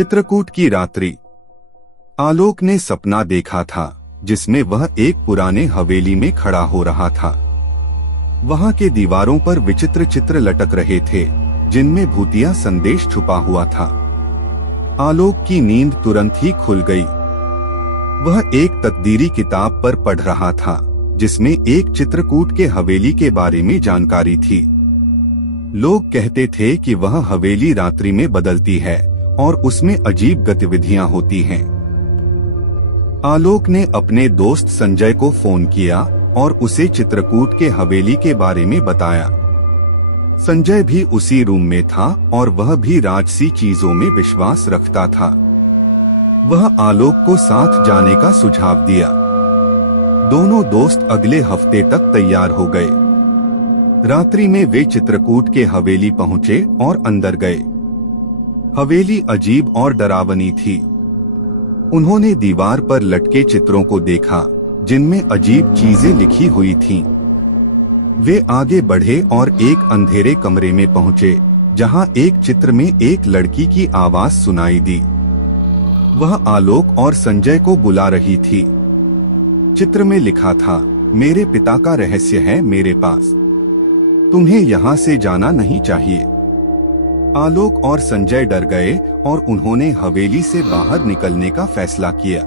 चित्रकूट की रात्रि। आलोक ने सपना देखा था जिसमें वह एक पुराने हवेली में खड़ा हो रहा था। वहां के दीवारों पर विचित्र चित्र लटक रहे थे जिनमें भूतिया संदेश छुपा हुआ था। आलोक की नींद तुरंत ही खुल गई। वह एक तकदीरी किताब पर पढ़ रहा था जिसमें एक चित्रकूट के हवेली के बारे में जानकारी थी। लोग कहते थे कि वह हवेली रात्रि में बदलती है और उसमें अजीब गतिविधियां होती हैं। आलोक ने अपने दोस्त संजय को फोन किया और उसे चित्रकूट के हवेली के बारे में बताया। संजय भी उसी रूम में था और वह भी राजसी चीजों में विश्वास रखता था। वह आलोक को साथ जाने का सुझाव दिया। दोनों दोस्त अगले हफ्ते तक तैयार हो गए। रात्रि में वे चित्रकूट के हवेली पहुंचे और अंदर गए। हवेली अजीब और डरावनी थी। उन्होंने दीवार पर लटके चित्रों को देखा जिनमें अजीब चीजें लिखी हुई थीं। वे आगे बढ़े और एक अंधेरे कमरे में पहुंचे जहां एक चित्र में एक लड़की की आवाज सुनाई दी। वह आलोक और संजय को बुला रही थी। चित्र में लिखा था, मेरे पिता का रहस्य है मेरे पास, तुम्हें यहाँ से जाना नहीं चाहिए। आलोक और संजय डर गए और उन्होंने हवेली से बाहर निकलने का फैसला किया।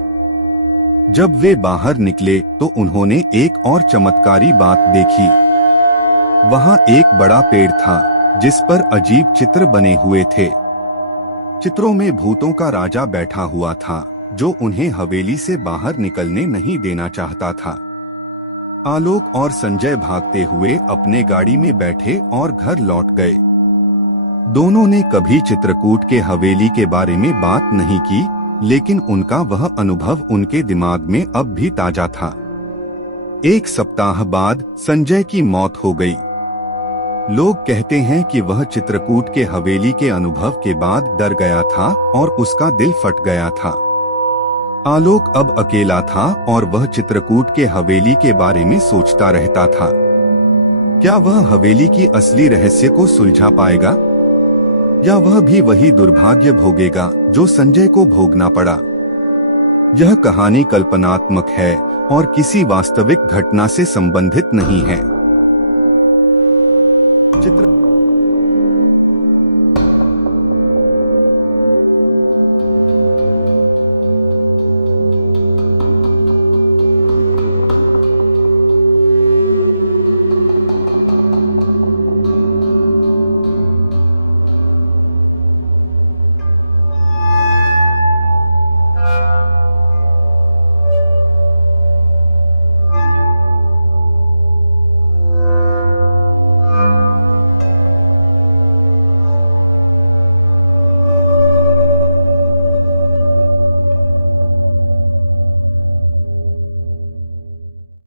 जब वे बाहर निकले तो उन्होंने एक और चमत्कारी बात देखी। वहाँ एक बड़ा पेड़ था जिस पर अजीब चित्र बने हुए थे। चित्रों में भूतों का राजा बैठा हुआ था जो उन्हें हवेली से बाहर निकलने नहीं देना चाहता था। आलोक और संजय भागते हुए अपने गाड़ी में बैठे और घर लौट गए। दोनों ने कभी चित्रकूट के हवेली के बारे में बात नहीं की, लेकिन उनका वह अनुभव उनके दिमाग में अब भी ताजा था। एक सप्ताह बाद संजय की मौत हो गई। लोग कहते हैं कि वह चित्रकूट के हवेली के अनुभव के बाद डर गया था और उसका दिल फट गया था। आलोक अब अकेला था और वह चित्रकूट के हवेली के बारे में सोचता रहता था। क्या वह हवेली की असली रहस्य को सुलझा पाएगा या वह भी वही दुर्भाग्य भोगेगा जो संजय को भोगना पड़ा। यह कहानी कल्पनात्मक है और किसी वास्तविक घटना से संबंधित नहीं है।